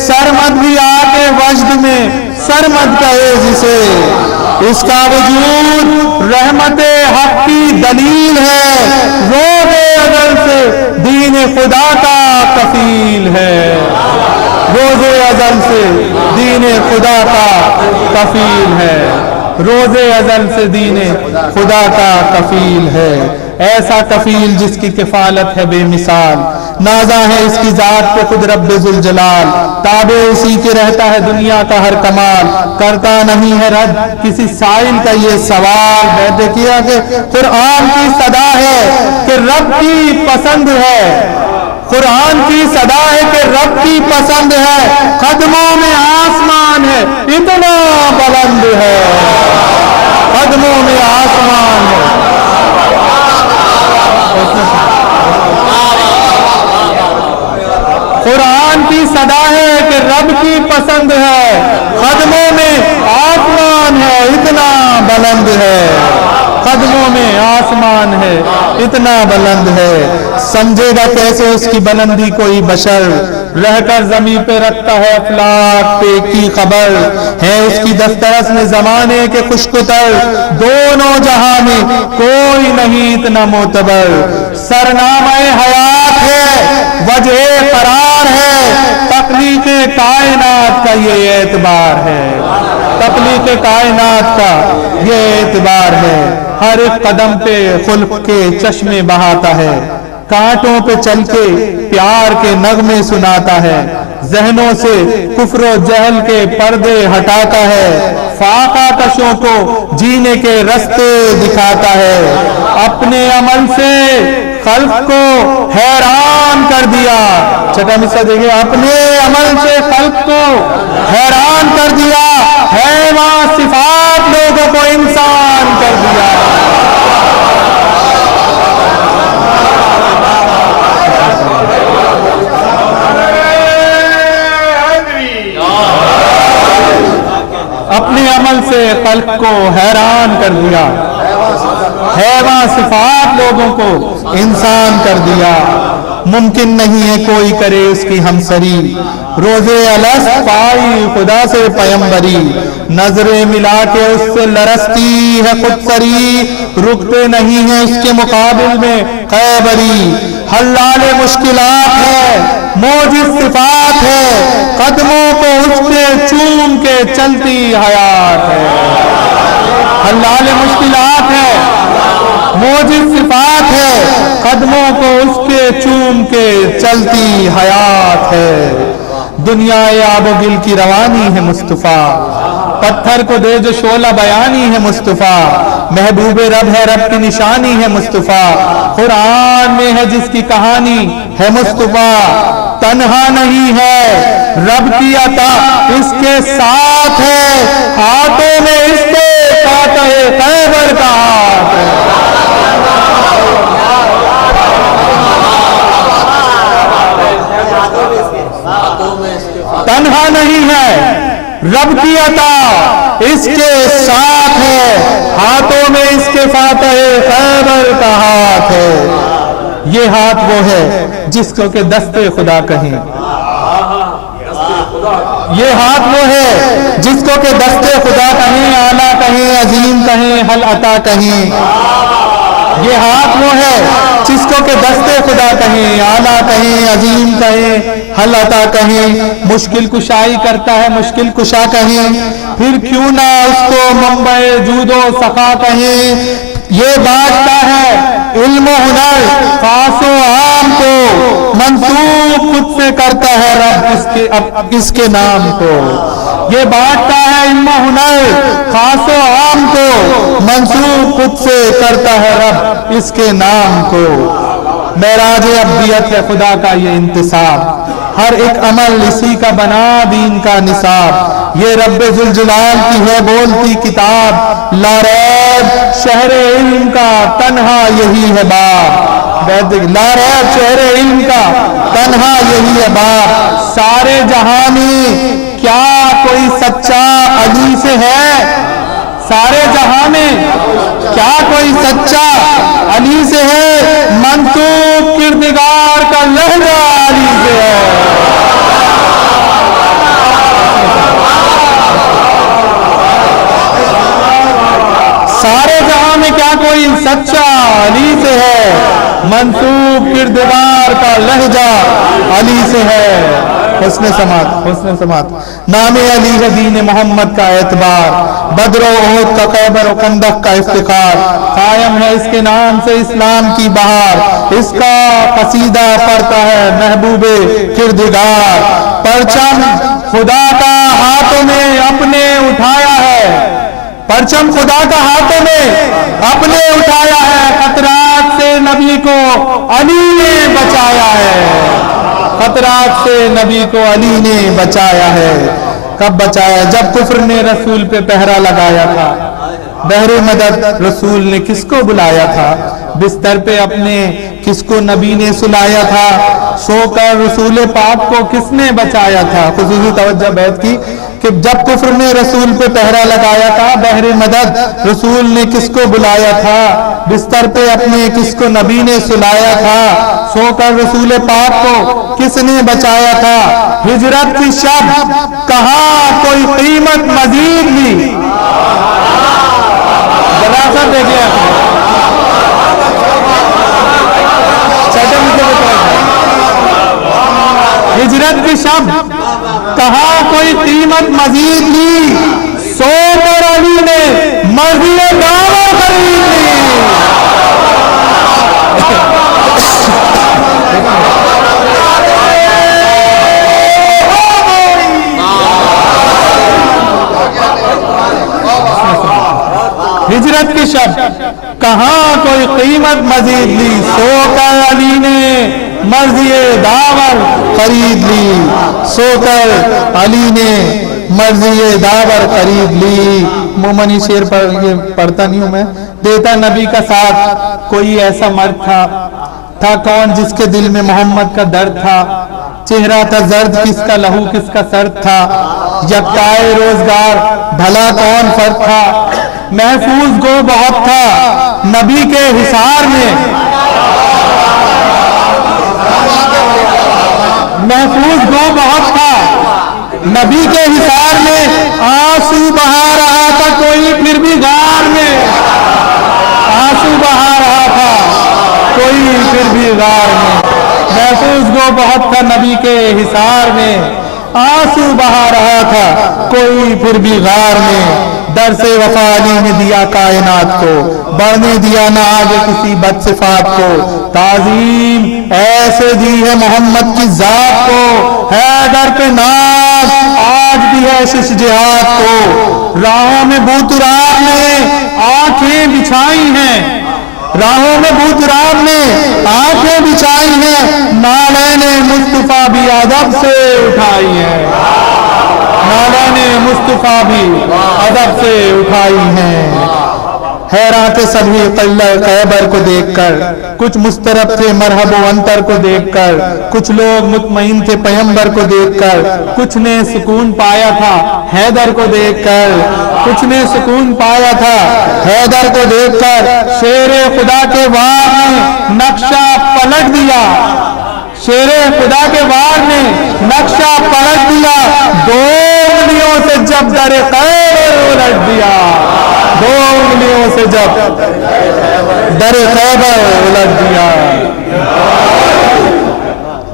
سرمد بھی آگے وجد میں سرمد کہے جسے، اس کا وجود رحمت حق کی دلیل ہے، روز ازل سے دین خدا کا کفیل ہے، روز ازل سے دین خدا کا کفیل ہے، روز ازل سے دین خدا کا کفیل ہے، ایسا کفیل جس کی کفالت ہے بے مثال، نازا ہے اس کی ذات پہ خود رب ذوالجلال، تابع اسی کے رہتا ہے دنیا کا ہر کمال، کرتا نہیں ہے رد کسی سائل کا یہ سوال، میں دیکھیا کہ قرآن کی صدا ہے کہ رب کی پسند ہے، قرآن کی صدا ہے کہ رب کی پسند ہے، قدموں میں آسمان ہے اتنا بلند ہے، قدموں میں آسمان ہے۔ قرآن کی صدا ہے کہ رب کی پسند ہے، قدموں میں آسمان ہے اتنا بلند ہے، قدموں میں آسمان ہے اتنا بلند ہے، سمجھے گا کیسے اس کی بلندی کوئی بشر، رہ کر زمین پہ رکھتا ہے افلاک پہ کی خبر ہے اس کی دسترس میں زمانے کے خشکتر دونوں جہاں میں کوئی نہیں اتنا معتبر سرنامہ حیات ہے وجہ قرار ہے تخلیق کائنات کا یہ اعتبار ہے تخلیق کائنات کا یہ اعتبار ہے ہر ایک قدم پہ خلق کے چشمے بہاتا ہے کانٹوں پہ چل کے پیار کے نغمے سناتا ہے ذہنوں سے کفر و جہل کے پردے ہٹاتا ہے فاقہ کشوں کو جینے کے رستے دکھاتا ہے اپنے عمل سے خلق کو حیران کر دیا چھٹا مصرع دیکھیں اپنے عمل سے خلق کو حیران کر دیا ہے وہاں صفات لوگوں کو انسان کر دیا اپنے عمل سے خلق کو حیران کر دیا حیوان صفات لوگوں کو انسان کر دیا ممکن نہیں ہے کوئی کرے اس کی ہمسری روزے الست پائی خدا سے پیمبری نظریں ملا کے اس سے لرزتی ہے خود سری رکتے نہیں ہیں اس کے مقابل میں خیبری حلال مشکلات ہے موجز صفات ہے قدموں کو اس کے چوم کے چلتی حیات ہے حلال مشکلات ہے موجز صفات ہے قدموں کو اس کے چوم کے چلتی حیات ہے دنیا آب و گل کی روانی ہے مصطفیٰ پتھر کو دے جو شعلہ بیانی ہے مصطفیٰ محبوب رب ہے رب کی نشانی ہے مصطفیٰ قرآن میں ہے جس کی کہانی ہے مصطفیٰ تنہا نہیں ہے رب کی عطا اس کے ساتھ ہے ہاتھوں میں اس کے فاتح خیبر کا ہاتھ ہے تنہا نہیں ہے رب کی عطا اس کے ساتھ ہے ہاتھوں میں اس کے فاتح خیبر کا ہاتھ ہے یہ ہاتھ وہ ہے جس کو کہ دست خدا کہیں یہ ہاتھ وہ ہے جس کو کہ دست خدا کہیں اعلیٰ کہیں عظیم کہیں حل عطا کہیں یہ ہاتھ وہ ہے جس کو کہ دست خدا کہیں اعلیٰ کہیں عظیم کہیں حل عطا کہیں مشکل کشائی کرتا ہے مشکل کشا کہیں پھر کیوں نہ اس کو منبع جود و سخا کہیں یہ بانٹتا ہے علم و ہنر خاص و عام کو منسوب خود سے کرتا ہے رب اس کے نام کو یہ بانٹتا ہے علم و ہنر خاص و عام کو منسوب خود سے کرتا ہے رب اس کے نام کو معراج ابدیت ہے خدا کا یہ انتصاب ہر ایک عمل اسی کا بنا دین کا نصاب یہ رب ذوالجلال کی ہے بولتی کتاب لا ریب شہر علم کا تنہا یہی ہے باب لا ریب شہر علم کا تنہا یہی ہے باب سارے جہاں میں کیا کوئی سچا علی سے ہے سارے جہاں میں کیا کوئی سچا علی سے ہے منسوب کردگار کا لہجہ علی سے ہے سارے جہاں میں کیا کوئی سچا علی سے ہے منسوب کردگار کا لہجہ علی سے ہے حسن سماعت نام علی ہے دین محمد کا اعتبار بدر و احد کا خیبر و خندق کا افتخار قائم ہے اس کے نام سے اسلام کی بہار اس کا قصیدہ پڑھتا ہے محبوب کردگار پرچم خدا کا ہاتھوں میں اپنے اٹھایا ہے پرچم خدا کا ہاتھوں میں اپنے اٹھایا ہے خطرات سے نبی کو علی نے بچایا ہے خطرات سے نبی کو علی نے بچایا ہے کب بچایا جب کفر نے رسول پہ پہرا لگایا تھا بہر مدد رسول نے کس کو بلایا تھا بستر پہ اپنے کس کو نبی نے سلایا تھا سو کر رسول پاک کو کس نے بچایا تھا خصوصی توجہ بیت کی کہ جب کفر نے رسول پہ پہرا لگایا تھا، بہر مدد رسول نے کس کو بلایا تھا، بستر پہ اپنے کس کو نبی نے سلایا تھا، سو کر رسول پاک کو کس نے بچایا تھا، ہجرت کی شب کہاں کوئی قیمت مزید لی، جلاسہ دیکھیں ہجرت کی شب کہاں کوئی قیمت مزید لی، سو پر علی نے مرضی دعوت خرید لی۔ ہجرت کی شب کہاں کوئی قیمت مزید لی، سو کر علی نے مرضی داور خرید لی، سو کر علی نے مرضی داور خرید لی۔ مومنی شعر پڑھتا نہیں ہوں میں، دیتا نبی کا ساتھ کوئی ایسا مرد تھا کون جس کے دل میں محمد کا درد تھا، چہرہ تھا زرد کس کا لہو کس کا سرد تھا، یکتائے روزگار بھلا کون فرد تھا، محفوظ گو بہت تھا نبی کے حصار میں، محفوظ گو بہت تھا نبی کے حصار میں، آنسو بہا رہا تھا کوئی پھر بھی غار میں، آنسو بہا رہا تھا کوئی پھر بھی غار میں، محفوظ گو بہت تھا نبی کے حصار میں، آنسو بہا رہا تھا کوئی پھر بھی غار میں، در سے وفا علی نے دیا کائنات کو، بڑھنے دیا نہ آگے کسی بد صفات کو، تعظیم ایسے دی ہے محمد کی ذات کو، حیدر پہ ناز آج بھی ہے شش جہاد کو، راہوں میں بوتراب نے آنکھیں بچھائی ہیں، راہوں میں بوتراب نے آنکھیں بچھائی ہیں، نالین مصطفیٰ بھی ادب سے اٹھائی ہیں، نالین مصطفیٰ بھی ادب سے اٹھائی ہیں۔ حیران تھے سبھی قلعہ خیبر کو دیکھ کر، کچھ مسترب تھے مرحب و انتر کو دیکھ کر، کچھ لوگ مطمئن تھے پیغمبر کو دیکھ کر، کچھ نے سکون پایا تھا حیدر کو دیکھ کر، کچھ نے سکون پایا تھا حیدر کو دیکھ کر، شیر خدا کے وار نے نقشہ پلٹ دیا، شیر خدا کے وار نے نقشہ پلٹ دیا، دو انگلیوں سے جب در خیبر الٹ دیا، دو انگلیوں سے جب در خیبر الٹ دیا،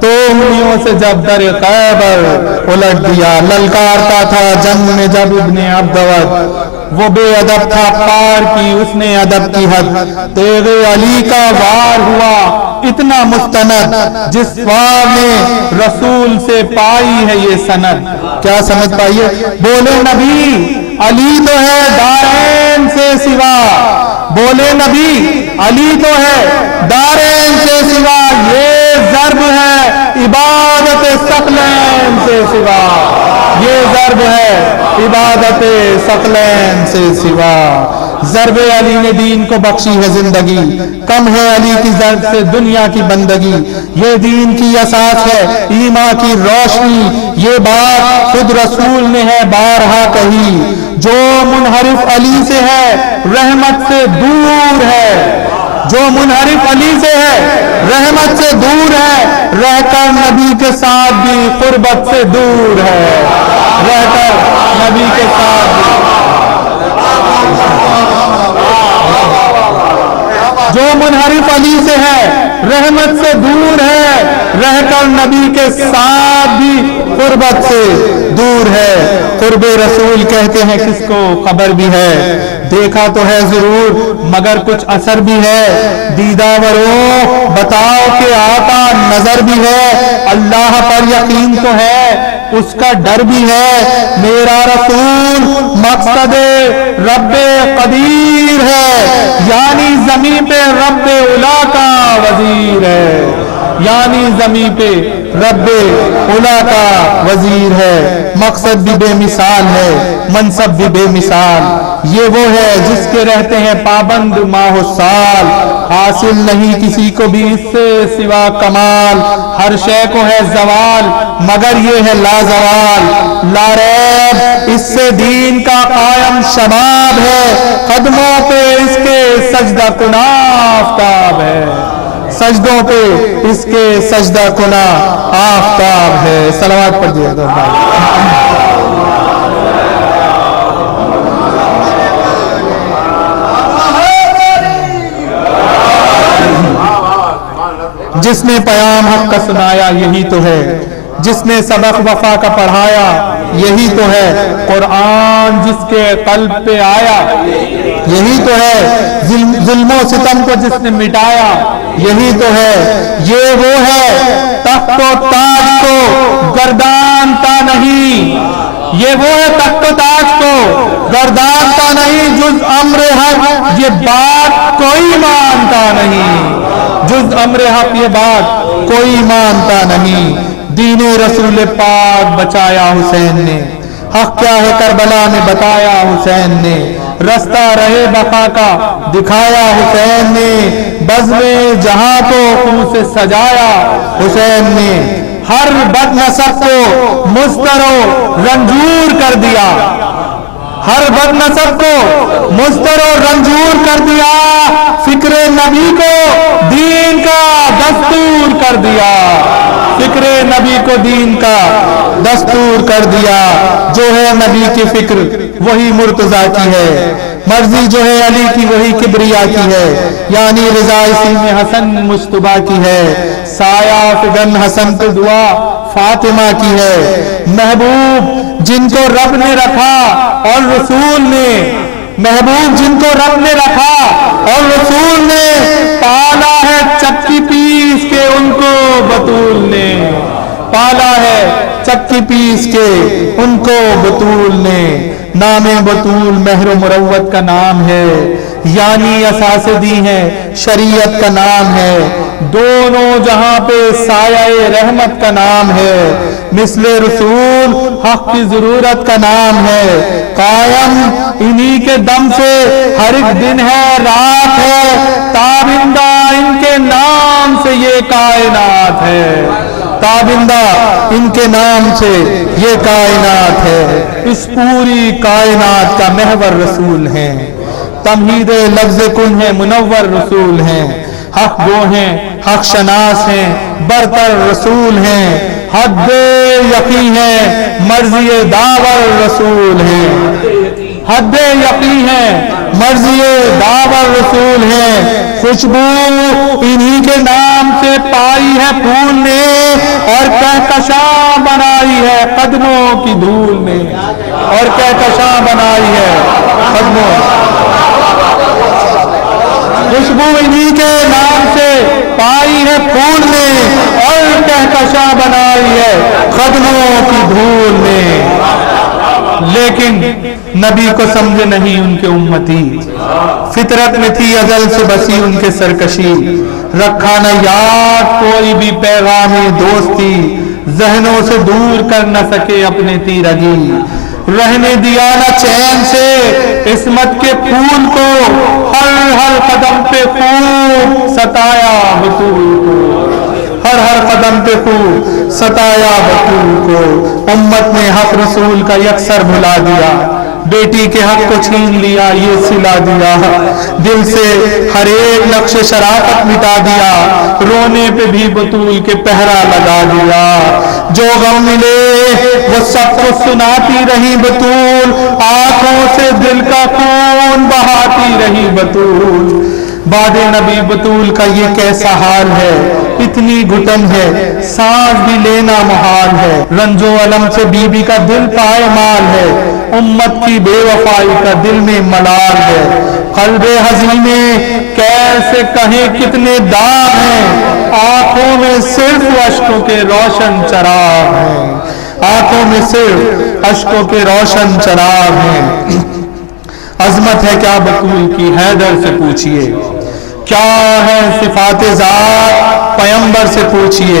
دو انگلیوں سے جب در خیبر الٹ دیا، للکارتا تھا جنگ میں جب ابن عبدود، وہ بے ادب تھا پار کی اس نے ادب کی حد، تیغ علی کا وار ہوا اتنا مستند، جس وار نے رسول سے پائی ہے یہ سند، کیا سمجھ پائیے، بولے نبی علی تو ہے دارین سے سوا، بولے نبی علی تو ہے دارین سے سوا، یہ ضرب ہے عبادت ثقلین سے سوا، یہ ضرب ہے عبادت ثقلین سے سوا، ضرب علی نے دین کو بخشی ہے زندگی، کم ہے علی کی ضرب سے دنیا کی بندگی، یہ دین کی اساس ہے ایمان کی روشنی، یہ بات خود رسول نے ہے بارہا کہی، جو منحرف علی سے ہے رحمت سے دور ہے، جو منحرف علی سے ہے رحمت سے دور ہے، رہ کر نبی کے ساتھ بھی قربت سے دور ہے، رہ کر نبی کے ساتھ بھی، جو منحرف علی سے ہے رحمت سے دور ہے، رہ کر نبی کے ساتھ بھی قربت سے دور ہے، قرب رسول کہتے ہیں کس کو خبر بھی ہے، دیکھا تو ہے ضرور مگر کچھ اثر بھی ہے، دیدہ ورو بتاؤ کہ آتا نظر بھی ہے، اللہ پر یقین تو ہے اس کا ڈر بھی ہے، میرا رسول مقصد رب قدیر ہے، یعنی زمین پہ رب اولا کا وزیر ہے، یعنی زمین پہ رب اولا کا وزیر ہے، مقصد بھی بے مثال ہے، منصب بھی بے مثال، یہ وہ ہے جس کے رہتے ہیں پابند ماہ و سال، حاصل نہیں کسی کو بھی اس سے سوا کمال، ہر شے کو ہے زوال مگر یہ ہے لازوال، لا ریب اس سے دین کا قائم شباب ہے، قدموں پہ اس کے سجدہ کنا آفتاب ہے، سجدوں پہ اس کے سجدہ کنا آفتاب ہے۔ صلوات پڑھیے گا جس نے پیام حق کا سنایا یہی تو ہے، جس نے سبق وفا کا پڑھایا یہی تو ہے، قرآن جس کے قلب پہ آیا یہی تو ہے، ظلم و ستم کو جس نے مٹایا یہی تو ہے، یہ وہ ہے تخت و تاج کو گردانتا نہیں، یہ وہ ہے تخت و تاج کو گردانتا نہیں، جز امر حق یہ بات کوئی مانتا نہیں، جز امر حق یہ بات کوئی مانتا نہیں، دین رسول پاک بچایا حسین نے، حق کیا ہے کربلا میں بتایا حسین نے، رستہ رہے بقا کا دکھایا حسین نے، بزم جہاں کو خون سے سجایا حسین نے، ہر بد نسب کو مضطر و رنجور کر دیا، ہر بد نسب کو مضطر و رنجور کر دیا، فکر نبی کو دین کا دستور کر دیا، فکر نبی کو دین کا دستور کر دیا، جو ہے نبی کی فکر وہی مرتضیٰ کی ہے، مرضی جو ہے علی کی وہی کبریا کی ہے، یعنی رضا اسی میں حسن مجتبیٰ کی ہے، سایہ فگن حسن کو دعا فاطمہ کی ہے، محبوب جن کو رب نے رکھا اور رسول نے، محبوب جن کو رب نے رکھا اور رسول نے، پالا ہے چکی پیس کے ان کو بطول نے، پالا ہے چکی پیس کے ان کو بطول نے، نام بطول مہر و مروت کا نام ہے، یعنی اساس دی ہے شریعت کا نام ہے، دونوں جہاں پہ سایہ رحمت کا نام ہے، مثل رسول حق کی ضرورت کا نام ہے، قائم انہی کے دم سے ہر ایک دن ہے رات ہے، تابندہ ان کے نام سے یہ کائنات ہے، تابندہ ان کے نام سے یہ کائنات ہے، اس پوری کائنات کا محور رسول ہیں، تمہید لفظ کن ہے منور رسول ہیں، حق گو ہیں حق شناس ہیں برتر رسول ہیں، حد یقین ہے مرضی داور رسول ہیں، حد یقین ہے مرضی داور رسول ہیں، خوشبو انہی کے نام سے پائی ہے پھول نے، اور کہکشاں بنائی ہے قدموں کی دھول نے، اور کہکشاں بنائی ہے قدموں، خوشبو انہی کے نام سے پائی ہے پھول نے، اور کہکشاں بنائی ہے قدموں کی دھول نے، لیکن نبی کو سمجھے نہیں ان کے امتی، فطرت میں تھی ازل سے بسی ان کے سرکشی، رکھا نہ یاد کوئی بھی پیغام دوستی، ذہنوں سے دور کر نہ سکے اپنے تیرگی، رہنے دیا نہ چین سے عصمت کے پھول کو، ہر قدم پہ خوب ستایا بطول کو، ہر قدم پہ خوب ستایا بطول کو، امت نے حق رسول کا یکسر بھلا دیا، بیٹی کے حق کو چھین لیا یہ سلا دیا، دل سے ہر ایک نقش شرافت مٹا دیا، رونے پہ بھی بطول کے پہرا لگا دیا، جو غم ملے وہ سب کو سناتی رہی بطول، آنکھوں سے دل کا خون بہاتی رہی بطول، بعد نبی بطول کا یہ کیسا حال ہے، اتنی گھٹن ہے سانس بھی لینا محال ہے، رنج و علم سے بی بی کا دل پائے مال ہے، امت کی بے وفائی کا دل میں ملال ہے، قلب حزینے کیسے کہیں کتنے داغ ہیں، آنکھوں میں صرف اشکوں کے روشن چراغ ہیں، آنکھوں میں صرف اشکوں کے روشن چراغ ہیں، عظمت ہے کیا بطول کی حیدر سے پوچھئے، کیا ہے صفات ذات پیمبر سے پوچھئے،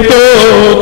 2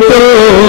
2